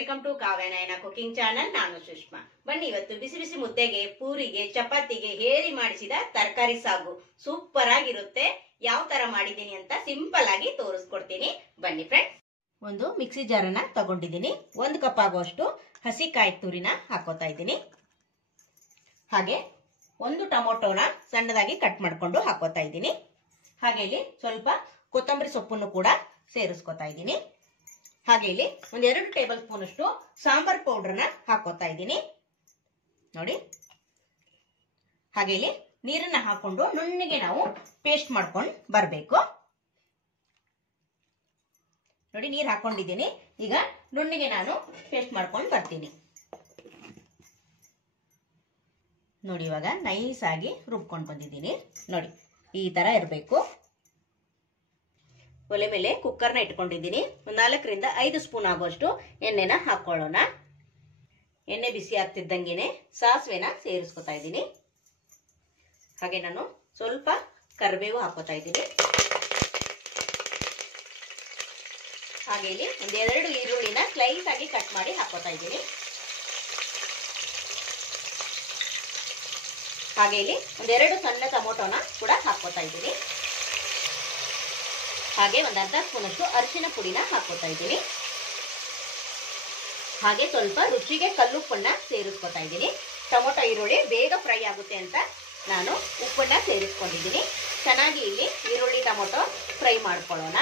Welcome to Kavyanayana cooking channel. ನಾನು ಸುಷ್ಮಾ. ಬನ್ನಿ ಇವತ್ತು ಬಿಸಿ ಬಿಸಿ ಮುದ್ದೆಗೆ, ಪೂರಿಗೆ, ಚಪಾತಿಗೆ ಹೇಳಿ ಮಾಡಿಸಿದ ತರಕಾರಿ ಸಾಗು ಸೂಪರ್ ಆಗಿರುತ್ತೆ. ಯಾವ ತರ ಮಾಡಿದೀನಿ ಅಂತ ಸಿಂಪಲ್ ಆಗಿ ತೋರಿಸ್ಕೊಡ್ತೀನಿ. ಬನ್ನಿ ಫ್ರೆಂಡ್ಸ್. ಒಂದು ಮಿಕ್ಸಿ ಜಾರನ್ನ ತಗೊಂಡಿದ್ದೀನಿ. 1 ಕಪ್ ಆಗುವಷ್ಟು ಹಸಿ ಕಾಯಿ ತುರಿನ ಹಾಕೋತಾ ಇದ್ದೀನಿ. ಹಾಗೆ 1 ಟೊಮೊಟೊನ ಸಣ್ಣದಾಗಿ ಕಟ್ ಮಾಡ್ಕೊಂಡು ಹಾಕೋತಾ ಇದ್ದೀನಿ. ಹಾಗೆ ಇಲ್ಲಿ ಸ್ವಲ್ಪ ಕೊತ್ತಂಬರಿ ಸೊಪ್ಪನ್ನು ಕೂಡ ಸೇರಿಸ್ಕೊತಾ ಇದ್ದೀನಿ. ಹಾಗೆ ಇಲ್ಲಿ 2 ಟೇಬಲ್ ಸ್ಪೂನ್ ಅಷ್ಟು ಸಾಂಬಾರ್ ಪೌಡರ್ನ ಹಾಕೋತಾ ಇದ್ದೀನಿ ನೋಡಿ. ಹಾಗೆ ಇಲ್ಲಿ ನೀರನ್ನ ಹಾಕೊಂಡು ನುಣ್ಣಗೆ ನಾವು ಪೇಸ್ಟ್ ಮಾಡ್ಕೊಂಡು ಬರಬೇಕು ನೋಡಿ. ನೀರು ಹಾಕೊಂಡಿದ್ದೀನಿ. ಈಗ ನುಣ್ಣಗೆ ನಾನು ಪೇಸ್ಟ್ ಮಾಡ್ಕೊಂಡು ಬರ್ತೀನಿ ನೋಡಿ. ಇವಾಗ ನೈಸ್ ಆಗಿ ರುಬ್ಕೊಂಡು ಬಂದಿದ್ದೀನಿ ನೋಡಿ. ಈ ತರ ಇರಬೇಕು. ಒಲೆ ಮೇಲೆ ಕುಕ್ಕರ್ನ ಇಟ್ಕೊಂಡಿದ್ದೀನಿ. 4 ರಿಂದ 5 ಸ್ಪೂನ್ ಆಗುವಷ್ಟು ಎಣ್ಣೆನ ಹಾಕೊಳ್ಳೋಣ. ಎಣ್ಣೆ ಬಿಸಿ ಆಗ್ತಿದ್ದಂಗೆನೆ ಸಾಸಿವೆನ ಸೇರಿಸ್ಕೊತಾ ಇದ್ದೀನಿ. ಹಾಗೆ ನಾನು ಸ್ವಲ್ಪ ಕರಿಬೇವು ಹಾಕೋತಾ ಇದ್ದೀನಿ. ಹಾಗೆ ಇಲ್ಲಿ 2 ಈರುಳ್ಳಿನ ಸ್ಲೈಸ್ ಆಗಿ ಕಟ್ ಮಾಡಿ ಹಾಕೋತಾ ಇದ್ದೀನಿ. ಹಾಗೆ ಇಲ್ಲಿ 2 ಸಣ್ಣ ಟೊಮೊಟೊನ ಕೂಡ ಹಾಕೋತಾ ಇದ್ದೀನಿ. ಹಾಗೆ 1 ಅರ್ಧ ಸ್ಪೂನ್ ಅಷ್ಟು ಅರಿಶಿನ ಪುಡಿನ ಹಾಕೋತಾ ಇದ್ದೀನಿ. ಹಾಗೆ ಸ್ವಲ್ಪ ರುಚಿಗೆ ಕಲ್ಲುಪ್ಪನ್ನ ಸೇರಿಸ್ಕೊತಾ ಇದ್ದೀನಿ. ಟೊಮೊಟೊ ಈರುಳ್ಳಿ ಬೇಗ ಫ್ರೈ ಆಗುತ್ತೆ ಅಂತ ನಾನು ಉಪ್ಪನ್ನ ಸೇರಿಸ್ಕೊಂಡಿದ್ದೀನಿ. ಚೆನ್ನಾಗಿ ಇಲ್ಲಿ ಈರುಳ್ಳಿ ಟೊಮೊಟೊ ಫ್ರೈ ಮಾಡ್ಕೊಳ್ಳೋಣ.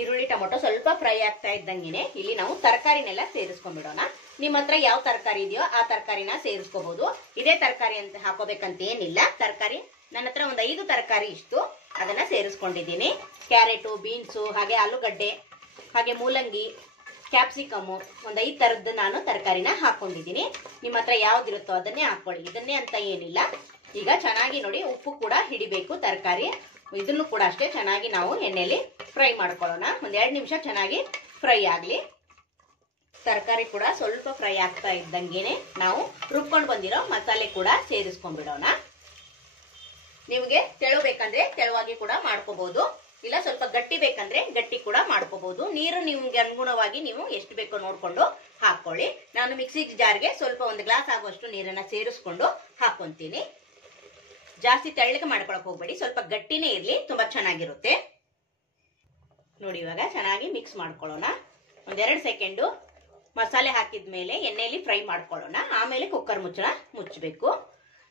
ಈರುಳ್ಳಿ ಟೊಮೊಟೊ ಸ್ವಲ್ಪ ಫ್ರೈ ಆಗ್ತಾ ಇದ್ದಂಗೆನೆ ಇಲ್ಲಿ ನಾವು ತರಕಾರಿನೆಲ್ಲ ಸೇರಿಸ್ಕೊಂಡ್ಬಿಡೋಣ. ನಿಮ್ಮ ಹತ್ರ ಯಾವ ತರಕಾರಿ ಇದೆಯೋ ಆ ತರಕಾರಿನ ಸೇರಿಸ್ಕೋಬಹುದು. ಇದೇ ತರಕಾರಿ ಅಂತ ಹಾಕೋಬೇಕಂತ ಏನಿಲ್ಲ. ತರಕಾರಿ ನನ್ನ ಹತ್ರ 5 ತರಕಾರಿ ಇಷ್ಟು, ಅದನ್ನ ಸೇರಿಸ್ಕೊಂಡಿದ್ದೀನಿ. ಕ್ಯಾರೆಟು, ಬೀನ್ಸು, ಹಾಗೆ ಆಲೂಗಡ್ಡೆ, ಹಾಗೆ ಮೂಲಂಗಿ, ಕ್ಯಾಪ್ಸಿಕಮ್, 5 ತರದ್ದು ನಾನು ತರಕಾರಿನ ಹಾಕೊಂಡಿದ್ದೀನಿ. ನಿಮ್ಮ ಹತ್ರ ಯಾವ್ದಿರುತ್ತೋ ಅದನ್ನೇ ಹಾಕೊಳ್ಳಿ. ಇದನ್ನೇ ಅಂತ ಏನಿಲ್ಲ. ಈಗ ಚೆನ್ನಾಗಿ ನೋಡಿ ಉಪ್ಪು ಕೂಡ ಹಿಡಿಬೇಕು ತರಕಾರಿ. ಇದನ್ನು ಕೂಡ ಅಷ್ಟೇ ಚೆನ್ನಾಗಿ ನಾವು ಎಣ್ಣೆಯಲ್ಲಿ ಫ್ರೈ ಮಾಡ್ಕೊಳ್ಳೋಣ. 2 ನಿಮಿಷ ಚೆನ್ನಾಗಿ ಫ್ರೈ ಆಗಲಿ. ತರಕಾರಿ ಕೂಡ ಸ್ವಲ್ಪ ಫ್ರೈ ಆಗ್ತಾ ಇದ್ದಂಗೆನೆ ನಾವು ರುಬ್ಕೊಂಡು ಬಂದಿರೋ ಮಸಾಲೆ ಕೂಡ ಸೇರಿಸ್ಕೊಂಡ್ಬಿಡೋಣ. ನಿಮಗೆ ತೆಳು ಬೇಕಂದ್ರೆ ತೆಳುವಾಗಿ ಕೂಡ ಮಾಡ್ಕೋಬಹುದು, ಇಲ್ಲ ಸ್ವಲ್ಪ ಗಟ್ಟಿ ಬೇಕಂದ್ರೆ ಗಟ್ಟಿ ಕೂಡ ಮಾಡ್ಕೋಬಹುದು. ನೀರು ನಿಮ್ಗೆ ಅನುಗುಣವಾಗಿ ನೀವು ಎಷ್ಟು ಬೇಕೋ ನೋಡ್ಕೊಂಡು ಹಾಕೊಳ್ಳಿ. ನಾನು ಮಿಕ್ಸಿ ಜಾರ್ಗೆ ಸ್ವಲ್ಪ 1 ಗ್ಲಾಸ್ ಆಗುವಷ್ಟು ನೀರನ್ನ ಸೇರಿಸ್ಕೊಂಡು ಹಾಕೊಂತೀನಿ. ಜಾಸ್ತಿ ತೆಳ್ಳಗೆ ಮಾಡ್ಕೊಳಕ್ ಹೋಗ್ಬೇಡಿ, ಸ್ವಲ್ಪ ಗಟ್ಟಿನೇ ಇರ್ಲಿ, ತುಂಬಾ ಚೆನ್ನಾಗಿರುತ್ತೆ ನೋಡಿ. ಇವಾಗ ಚೆನ್ನಾಗಿ ಮಿಕ್ಸ್ ಮಾಡ್ಕೊಳ್ಳೋಣ. 2 ಸೆಕೆಂಡ್ ಮಸಾಲೆ ಹಾಕಿದ್ಮೇಲೆ ಎಣ್ಣೆಯಲ್ಲಿ ಫ್ರೈ ಮಾಡ್ಕೊಳ್ಳೋಣ. ಆಮೇಲೆ ಕುಕ್ಕರ್ ಮುಚ್ಚಬೇಕು.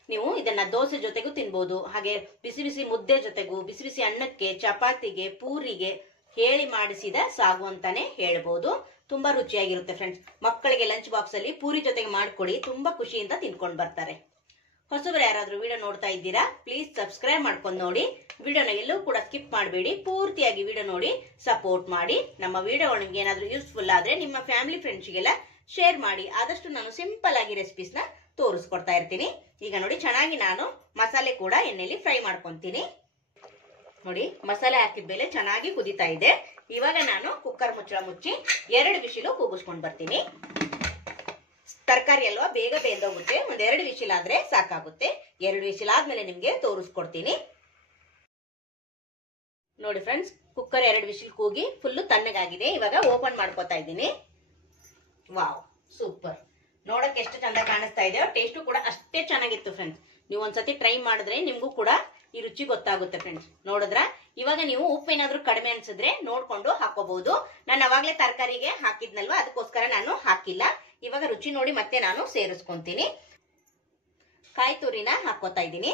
ನೀವು ಇದನ್ನ ದೋಸೆ ಜೊತೆಗೂ ತಿನ್ಬಹುದು, ಹಾಗೆ ಬಿಸಿ ಬಿಸಿ ಮುದ್ದೆ ಜೊತೆಗೂ, ಬಿಸಿ ಬಿಸಿ ಅನ್ನಕ್ಕೆ, ಚಪಾತಿಗೆ, ಪೂರಿಗೆ ಹೇಳಿ ಮಾಡಿಸಿದ ಸಾಗು ಅಂತಾನೆ ಹೇಳ್ಬಹುದು. ತುಂಬಾ ರುಚಿಯಾಗಿರುತ್ತೆ ಫ್ರೆಂಡ್ಸ್. ಮಕ್ಕಳಿಗೆ ಲಂಚ್ ಬಾಕ್ಸ್ ಅಲ್ಲಿ ಪೂರಿ ಜೊತೆಗೆ ಮಾಡ್ಕೊಡಿ, ತುಂಬಾ ಖುಷಿಯಿಂದ ತಿನ್ಕೊಂಡು ಬರ್ತಾರೆ. ಹೊಸಬರು ಯಾರಾದ್ರೂ ವಿಡಿಯೋ ನೋಡ್ತಾ ಇದ್ದೀರಾ, ಪ್ಲೀಸ್ ಸಬ್ಸ್ಕ್ರೈಬ್ ಮಾಡ್ಕೊಂಡು ನೋಡಿ. ವಿಡಿಯೋನ ಎಲ್ಲೂ ಕೂಡ ಸ್ಕಿಪ್ ಮಾಡಬೇಡಿ, ಪೂರ್ತಿಯಾಗಿ ವಿಡಿಯೋ ನೋಡಿ ಸಪೋರ್ಟ್ ಮಾಡಿ. ನಮ್ಮ ವಿಡಿಯೋ ನಿಮ್ಗೆ ಏನಾದ್ರೂ ಯೂಸ್ಫುಲ್ ಆದ್ರೆ ನಿಮ್ಮ ಫ್ಯಾಮಿಲಿ ಫ್ರೆಂಡ್ಸ್ಗೆಲ್ಲ ಶೇರ್ ಮಾಡಿ. ಆದಷ್ಟು ನಾನು ಸಿಂಪಲ್ ಆಗಿ ರೆಸಿಪೀಸ್ನ ತೋರಿಸ್ಕೊಡ್ತಾ ಇರ್ತೀನಿ. ಈಗ ನೋಡಿ ಚೆನ್ನಾಗಿ ನಾನು ಮಸಾಲೆ ಕೂಡ ಎಣ್ಣೆಯಲ್ಲಿ ಫ್ರೈ ಮಾಡ್ಕೊಂತೀನಿ ನೋಡಿ. ಮಸಾಲೆ ಹಾಕಿದ್ಮೇಲೆ ಚೆನ್ನಾಗಿ ಕುದಿತಾ ಇದೆ. ಇವಾಗ ನಾನು ಕುಕ್ಕರ್ ಮುಚ್ಚಳ ಮುಚ್ಚಿ 2 ವಿಶಿಲು ಕೂಗಿಸ್ಕೊಂಡು ಬರ್ತೀನಿ. ತರಕಾರಿ ಅಲ್ವಾ ಬೇಗ ಬೇಂದೋಗುತ್ತೆ. 2 ವಿಶಿಲ್ ಆದ್ರೆ ಸಾಕಾಗುತ್ತೆ. 2 ವಿಶಿಲ್ ಆದ್ಮೇಲೆ ನಿಮ್ಗೆ ತೋರಿಸ್ಕೊಡ್ತೀನಿ ನೋಡಿ ಫ್ರೆಂಡ್ಸ್. ಕುಕ್ಕರ್ 2 ವಿಶಿಲ್ ಕೂಗಿ ಫುಲ್ ತಣ್ಣಗಾಗಿದೆ. ಇವಾಗ ಓಪನ್ ಮಾಡ್ಕೋತಾ ಇದ್ದೀನಿ. Wow, super. ನೋಡಕ್ಕೆ ಎಷ್ಟು ಚಂದ ಕಾಣಿಸ್ತಾ ಇದೆ. ಟೇಸ್ಟು ಕೂಡ ಅಷ್ಟೇ ಚೆನ್ನಾಗಿತ್ತು ಫ್ರೆಂಡ್ಸ್. ನೀವು ಒಂದ್ಸತಿ ಟ್ರೈ ಮಾಡಿದ್ರೆ ನಿಮ್ಗೂ ಕೂಡ ಈ ರುಚಿ ಗೊತ್ತಾಗುತ್ತೆ ಫ್ರೆಂಡ್ಸ್. ನೋಡಿದ್ರ? ಇವಾಗ ನೀವು ಉಪ್ಪು ಏನಾದ್ರೂ ಕಡಿಮೆ ಅನ್ಸಿದ್ರೆ ನೋಡ್ಕೊಂಡು ಹಾಕೋಬಹುದು. ನಾನು ಅವಾಗ್ಲೇ ತರಕಾರಿಗೆ ಹಾಕಿದ್ನಲ್ವಾ, ಅದಕ್ಕೋಸ್ಕರ ನಾನು ಹಾಕಿಲ್ಲ. ಇವಾಗ ರುಚಿ ನೋಡಿ ಮತ್ತೆ ನಾನು ಸೇರಿಸ್ಕೊಂತೀನಿ. ಕಾಯಿ ತುರಿನ ಹಾಕೋತಾ ಇದ್ದೀನಿ.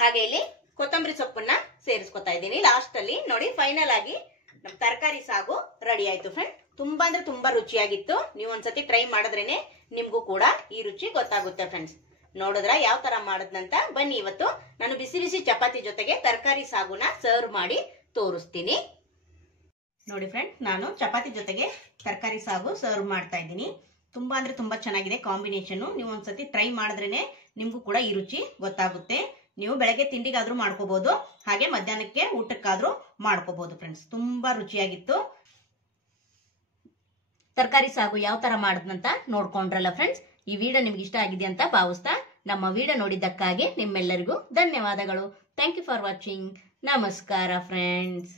ಹಾಗೆ ಇಲ್ಲಿ ಕೊತ್ತಂಬರಿ ಸೊಪ್ಪನ್ನ ಸೇರಿಸ್ಕೊತಾ ಇದ್ದೀನಿ ಲಾಸ್ಟ್ ಅಲ್ಲಿ ನೋಡಿ. ಫೈನಲ್ ಆಗಿ ನಮ್ ತರಕಾರಿ ಸಾಗು ರೆಡಿ ಆಯ್ತು ಫ್ರೆಂಡ್. ತುಂಬಾ ಅಂದ್ರೆ ತುಂಬಾ ರುಚಿಯಾಗಿತ್ತು. ನೀವು ಒಂದ್ಸತಿ ಟ್ರೈ ಮಾಡಿದ್ರೇನೆ ನಿಮ್ಗೂ ಕೂಡ ಈ ರುಚಿ ಗೊತ್ತಾಗುತ್ತೆ ಫ್ರೆಂಡ್ಸ್. ನೋಡಿದ್ರ ಯಾವ ತರ ಮಾಡದ್ನಂತ? ಬನ್ನಿ ಇವತ್ತು ನಾನು ಬಿಸಿ ಬಿಸಿ ಚಪಾತಿ ಜೊತೆಗೆ ತರಕಾರಿ ಸಾಗುನ ಸರ್ವ್ ಮಾಡಿ ತೋರಿಸ್ತೀನಿ ನೋಡಿ ಫ್ರೆಂಡ್. ನಾನು ಚಪಾತಿ ಜೊತೆಗೆ ತರಕಾರಿ ಸಾಗು ಸರ್ವ್ ಮಾಡ್ತಾ ಇದ್ದೀನಿ. ತುಂಬಾ ಅಂದ್ರೆ ತುಂಬಾ ಚೆನ್ನಾಗಿದೆ ಕಾಂಬಿನೇಷನ್. ನೀವು ಒಂದ್ಸತಿ ಟ್ರೈ ಮಾಡಿದ್ರೇನೆ ನಿಮ್ಗೂ ಕೂಡ ಈ ರುಚಿ ಗೊತ್ತಾಗುತ್ತೆ. ನೀವು ಬೆಳಗ್ಗೆ ತಿಂಡಿಗಾದ್ರೂ ಮಾಡ್ಕೋಬಹುದು, ಹಾಗೆ ಮಧ್ಯಾಹ್ನಕ್ಕೆ ಊಟಕ್ಕಾದ್ರೂ ಮಾಡ್ಕೋಬಹುದು ಫ್ರೆಂಡ್ಸ್. ತುಂಬಾ ರುಚಿಯಾಗಿತ್ತು. ತರಕಾರಿ ಸಾಗು ಯಾವ ತರ ಮಾಡದ್ನಂತ ನೋಡ್ಕೊಂಡ್ರಲ್ಲ ಫ್ರೆಂಡ್ಸ್. ಈ ವಿಡಿಯೋ ನಿಮ್ಗೆ ಇಷ್ಟ ಆಗಿದೆ ಅಂತ ಭಾವಿಸ್ತಾ ನಮ್ಮ ವಿಡಿಯೋ ನೋಡಿದ್ದಕ್ಕಾಗಿ ನಿಮ್ಮೆಲ್ಲರಿಗೂ ಧನ್ಯವಾದಗಳು. Thank you for watching. ನಮಸ್ಕಾರ ಫ್ರೆಂಡ್ಸ್.